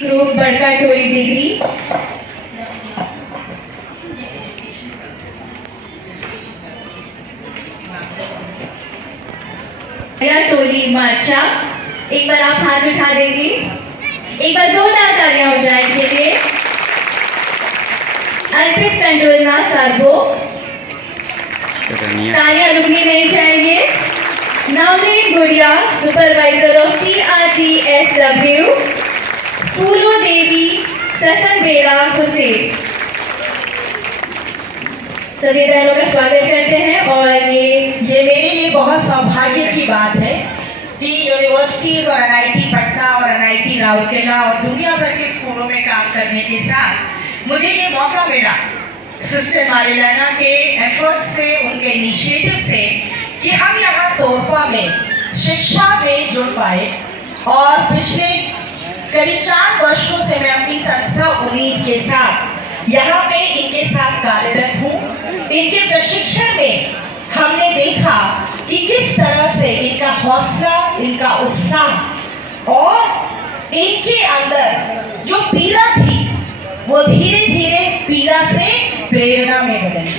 Group बड़का टोली degree. टोली मार्चा, एक बार आप हाथ उठा देंगे। एक बार जोरदार तालियां हो जाए के लिए। अर्पित कंडोलना साधो, तालियां रुकनी नहीं चाहिए। नवनीत गुड़िया, सुपरवाइजर ऑफ TRTSW। फूलो देवी ससनबेड़ा हुसैन, सभी बहनों का स्वागत करते हैं। और ये मेरे लिए बहुत सौभाग्य की बात है कि यूनिवर्सिटीज और NIT पटना और NIT राउरकेला और दुनिया भर के स्कूलों में काम करने के साथ मुझे ये मौका मिला सिस्टर मारिलाना के एफर्ट से, उनके इनिशिएटिव से, कि हम यहाँ तोरपा में शिक्षा में जुड़ पाए। और पिछले करीब 4 वर्षों से मैं अपनी संस्था उम्मीद के साथ यहाँ पे इनके साथ कार्यरत हूँ। इनके प्रशिक्षण में हमने देखा कि किस तरह से इनका हौसला, इनका उत्साह और इनके अंदर जो पीड़ा थी वो धीरे धीरे पीड़ा से प्रेरणा में बदली।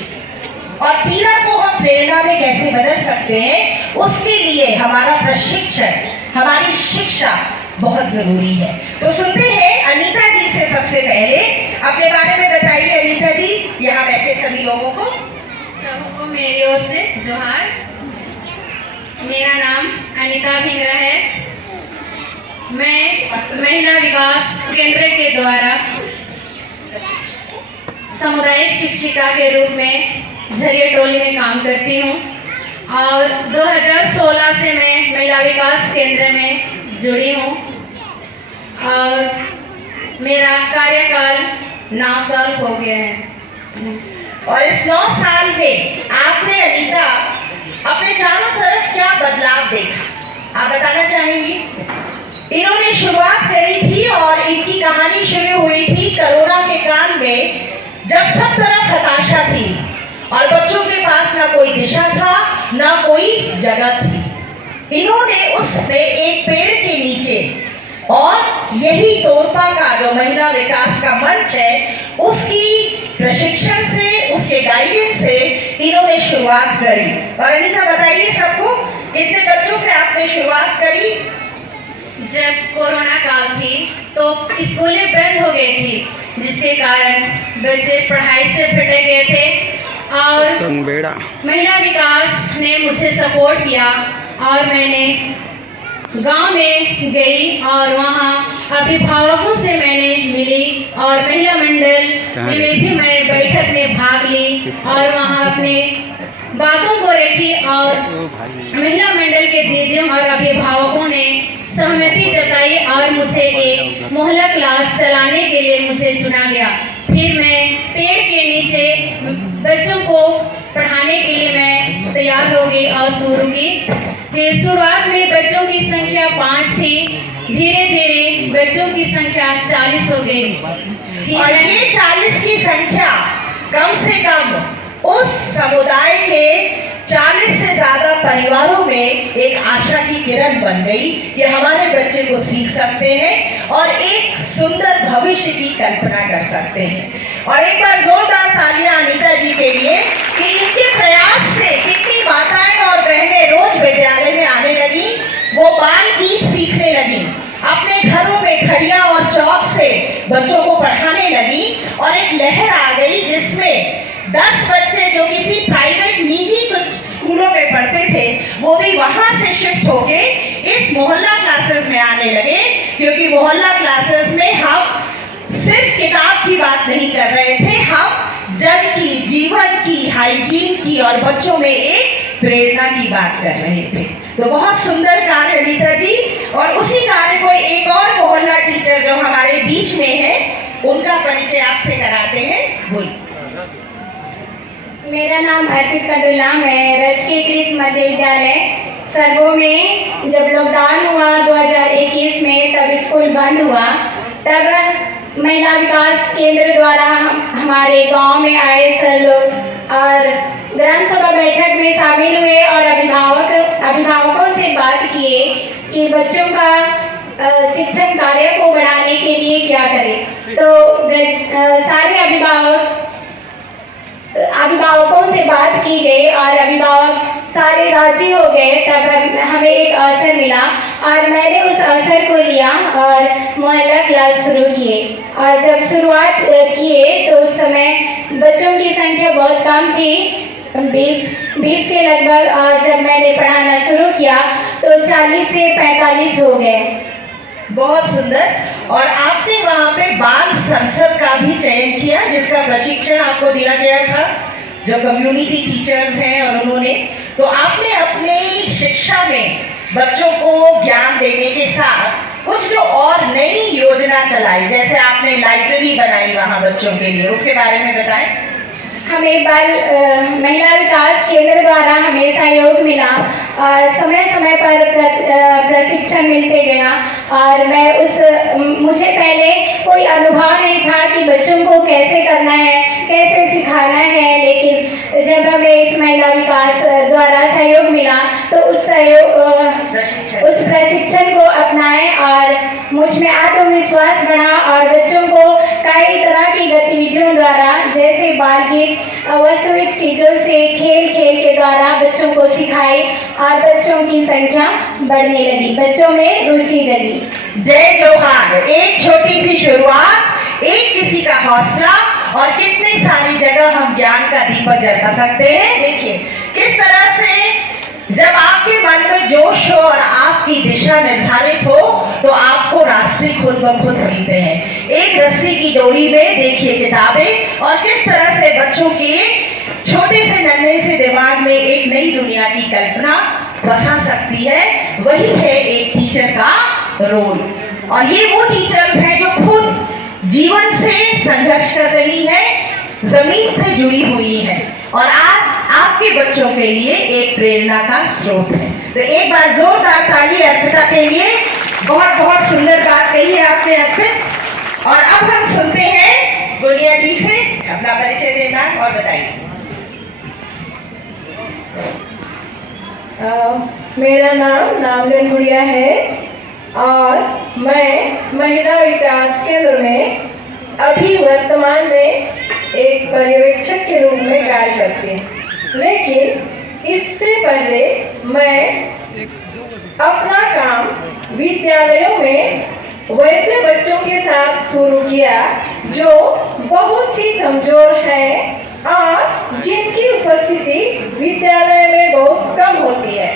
और पीड़ा को हम प्रेरणा में कैसे बदल सकते हैं, उसके लिए हमारा प्रशिक्षण, हमारी शिक्षा बहुत जरूरी है। तो सुनते हैं अनीता जी से। सबसे पहले अपने बारे में बताइए अनीता जी, यहाँ बैठे सभी लोगों को। सबको मेरी ओर से जोहार। मेरा नाम अनीता भिंगरा है। मैं महिला विकास केंद्र के द्वारा सामुदायिक शिक्षिका के रूप में झरिया टोली में काम करती हूँ और 2016 से मैं महिला विकास केंद्र में जुड़ी हूँ और मेरा कार्यकाल 9 साल हो गया है। और इस 9 साल में आपने अनीता अपने चारों तरफ क्या बदलाव देखा, आप बताना चाहेंगी? इन्होंने शुरुआत करी थी और इनकी कहानी शुरू हुई थी कोरोना के काल में, जब सब तरफ हताशा थी और बच्चों के पास ना कोई दिशा था, ना कोई जगह थी। इन्होंने उसमें एक पेड़ के नीचे, और यही तोरपा का जो महिला विकास का मंच है, उसकी प्रशिक्षण से, उसके गाइडेंस से इन्होंने शुरुआत करी। और अनीता बताइए सबको, कितने बच्चों से आपने शुरुआत करी? जब कोरोना काल थी तो स्कूलें बंद हो गई थी, जिसके कारण बच्चे पढ़ाई से भटक गए थे और महिला विकास ने मुझे सपोर्ट किया और मैंने गांव में गई और वहाँ अभिभावकों से मैंने मिली और महिला मंडल में भी मैं बैठक में भाग ली और वहाँ अपने बातों को रखी और महिला मंडल के दीदियों और अभिभावकों ने सहमति जताई और मुझे एक मोहल्ला क्लास चलाने के लिए मुझे चुना गया। फिर मैं पेड़ के नीचे बच्चों को पढ़ाने के लिए मैं तैयार हो गई और शुरू की। फिर शुरुआत में बच्चों की संख्या 5 थी, धीरे धीरे बच्चों की संख्या 40 हो गई। और ये 40 की संख्या कम से कम उस समुदाय के 40 से ज्यादा परिवारों में एक आशा की किरण बन गई। ये हमारे बच्चे को सीख सकते हैं और एक सुंदर भविष्य की कल्पना कर सकते हैं। और एक बार जोरदार तालियां अनीता जी के लिए कि इनके प्रयास से कितनी माताएं और बहनें रोज विद्यालय में आने लगी, वो बाल गीत सीखने लगी, अपने घरों में खड़िया और चौक से बच्चों को पढ़ाने लगी। और एक लहर आ गई जिसमें 10 बच्चे जो किसी प्राइवेट निजी स्कूलों में पढ़ते थे, वो भी वहां से शिफ्ट होके इस मोहल्ला क्लासेस में आने लगे। क्योंकि मोहल्ला क्लासेस में हम सिर्फ किताब की बात नहीं कर रहे थे, हम जल की, जीवन की, हाइजीन की और बच्चों में एक प्रेरणा की बात कर रहे थे। तो बहुत सुंदर कार्य अनीता जी। और उसी कार्य को एक और मोहल्ला टीचर जो हमारे बीच में है, उनका परिचय आपसे कराते हैं। बोलिए। मेरा नाम अर्पित कंडोलना, मैं राजकीयकृत मध्य विद्यालय सरगो में जब लॉकडाउन हुआ 2021 में, तब स्कूल बंद हुआ, तब महिला विकास केंद्र द्वारा हमारे गांव में आए सर लोग और ग्राम सभा बैठक में शामिल हुए और अभिभावकों से बात किए कि बच्चों का शिक्षण कार्य को बढ़ाने के लिए क्या करें। तो सारे अभिभावकों से बात की गई और अभिभावक सारे राजी हो गए। तब हमें एक अवसर मिला और मैंने उस अवसर को लिया और मोहल्ला क्लास शुरू किए। और जब शुरुआत किए तो उस समय बच्चों की संख्या बहुत कम थी, 20 के लगभग, और जब मैंने पढ़ाना शुरू किया तो 40 से 45 हो गए। बहुत सुंदर। और आपने वहाँ पे बाल संसद का भी चयन किया, जिसका प्रशिक्षण आपको दिया गया था, जो कम्युनिटी टीचर्स हैं, और उन्होंने तो आपने अपने शिक्षा में बच्चों को ज्ञान देने के साथ कुछ जो और नई योजना चलाई, जैसे आपने लाइब्रेरी बनाई वहाँ बच्चों के लिए, उसके बारे में बताएं। हमें महिला विकास केंद्र द्वारा हमें सहयोग मिला और समय समय पर प्रशिक्षण मिलते गया। और मुझे पहले कोई अनुभव नहीं था कि बच्चों को कैसे करना है, कैसे सिखाना है, लेकिन जब हमें इस महिला विकास द्वारा सहयोग मिला तो उस प्रशिक्षण को अपनाए और मुझ में आत्मविश्वास बढ़ा। और बच्चों को कई तरह की गतिविधियों द्वारा, जैसे बालगीत, वास्तविक चीज़ों से खेल के द्वारा बच्चों को सिखाई और बच्चों की संख्या बढ़ने लगी, बच्चों में रुचि जगी। जय जोहार। एक छोटी सी शुरुआत, एक किसी का हौसला, और कितनी सारी जगह हम ज्ञान का दीपक जला सकते हैं। देखिए किस तरह से जब आपके मन में जोश हो और आपकी दिशा निर्धारित हो तो आपको रास्ते खुद ब खुद मिलते हैं। एक रस्सी की डोरी में देखिए किताबें, और किस तरह से बच्चों के छोटे से नन्हे से दिमाग में एक नई दुनिया की कल्पना बसा सकती है। वही है एक टीचर का रोल। और ये वो टीचर्स हैं जो खुद जीवन से संघर्ष कर रही है, जमीन से जुड़ी हुई है, और आज आपके बच्चों के लिए एक प्रेरणा का स्रोत है। तो एक बार जोरदार ताली अर्पिता के लिए। बहुत बहुत सुंदर बात कही है आपने अर्पित। और अब हम सुनते हैं गुड़िया जी से, अपना परिचय देना और बताइए। मेरा नाम नामलन गुड़िया है और मैं महिला विकास केंद्र में अभी वर्तमान में एक पर्यवेक्षक के रूप में कार्य करती हूँ। लेकिन इससे पहले मैं अपना काम विद्यालयों में वैसे बच्चों के साथ शुरू किया जो बहुत ही कमजोर हैं और जिनकी उपस्थिति विद्यालय में बहुत कम होती है,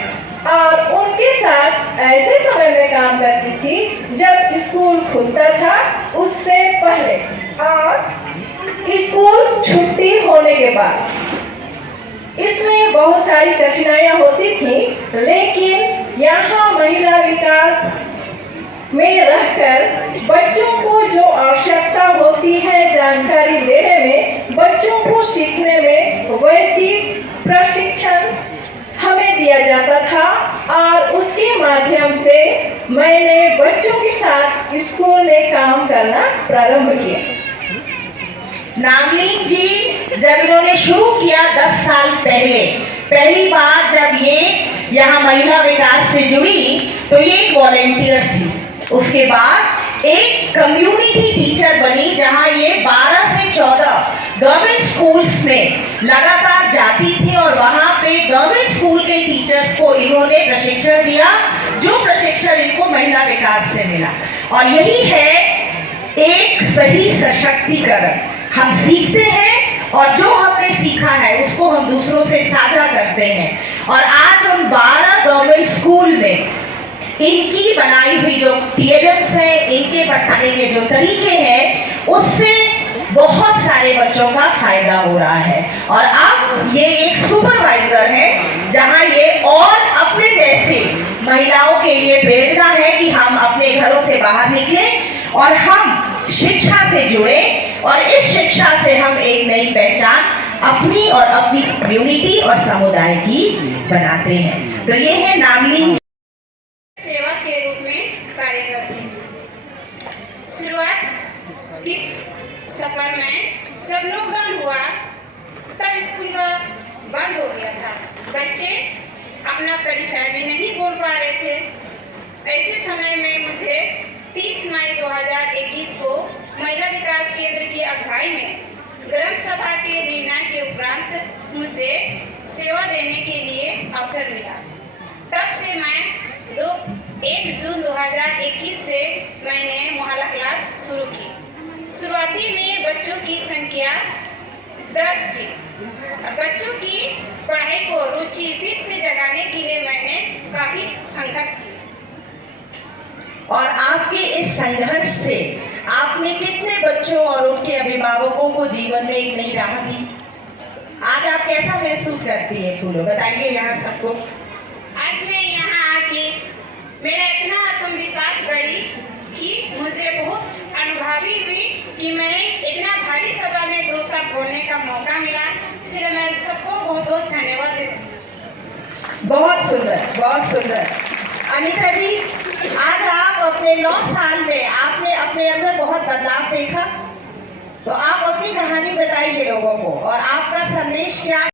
और उनके साथ ऐसे समय में काम करती थी जब स्कूल खुलता था उससे पहले और स्कूल छुट्टी होने के बाद। इसमें बहुत सारी कठिनाइयाँ होती थी, लेकिन यहाँ महिला विकास में रहकर बच्चों को जो आवश्यकता होती है जानकारी लेने में, बच्चों को सीखने में, वैसी प्रशिक्षण हमें दिया जाता था। और उसके माध्यम से मैंने बच्चों के साथ स्कूल में काम करना प्रारंभ किया। नामलीन जी जब इन्होंने शुरू किया 10 साल पहले, पहली बार जब ये यहाँ महिला विकास से जुड़ी तो ये एक वॉलेंटियर थी। उसके बाद एक कम्युनिटी टीचर बनी, जहाँ ये 12 से 14 गवर्नमेंट स्कूल्स में लगातार जाती थी और वहाँ पे गवर्नमेंट स्कूल के टीचर्स को इन्होंने प्रशिक्षण दिया, जो प्रशिक्षण इनको महिला विकास से मिला। और यही है एक सही सशक्तिकरण। हम सीखते हैं और जो हमने सीखा है उसको हम दूसरों से साझा करते हैं। और आज उन 12 गवर्नमेंट स्कूल में इनकी बनाई हुई जो टीएलएम्स हैं, इनके पढ़ाने के जो तरीके हैं, उससे बहुत सारे बच्चों का फायदा हो रहा है। और अब ये एक सुपरवाइजर है, जहां ये और अपने जैसे महिलाओं के लिए प्रेरणा है कि हम अपने घरों से बाहर निकलें और हम शिक्षा से जुड़े, और इस शिक्षा से हम एक नई पहचान अपनी और अपनी कम्युनिटी और समुदाय की बनाते हैं। तो ये है नामलीन। सेवा के रूप में कार्य करती हूँ। शुरुआत इस सफर में जब लॉकडाउन हुआ तब स्कूल का बंद हो गया था। बच्चे अपना परिचय भी नहीं बोल पा रहे थे, ऐसे समय में मुझे 30 मई 2021 को महिला विकास केंद्र की अगुवाई में ग्राम सभा के निर्णय के उपरांत मुझे सेवा देने के लिए अवसर मिला। तब से मैं 1 जून 2021 से मैंने मोहल्ला क्लास शुरू की। शुरुआती में बच्चों की संख्या 10 थी। बच्चों की पढ़ाई को रुचि फिर से जगाने के लिए मैंने काफी संघर्ष किया। और आपके इस संघर्ष से आपने कितने बच्चों और उनके अभिभावकों को जीवन में एक नई राह दी? आज आप कैसा महसूस करती है फूलो, बताइए यहाँ सबको। आज मैं यहाँ आके मेरा इतना आत्मविश्वास बढ़ी कि मुझे बहुत अनुभवी हुई कि मैं इतना भारी सभा में 2 शब्द बोलने का मौका मिला। इसलिए मैं सबको बहुत बहुत धन्यवाद देती हूँ। बहुत सुंदर, बहुत सुंदर। अनीता जी, आज आप अपने 9 साल में आपने अपने अंदर बहुत बदलाव देखा, तो आप अपनी कहानी बताइए लोगों को।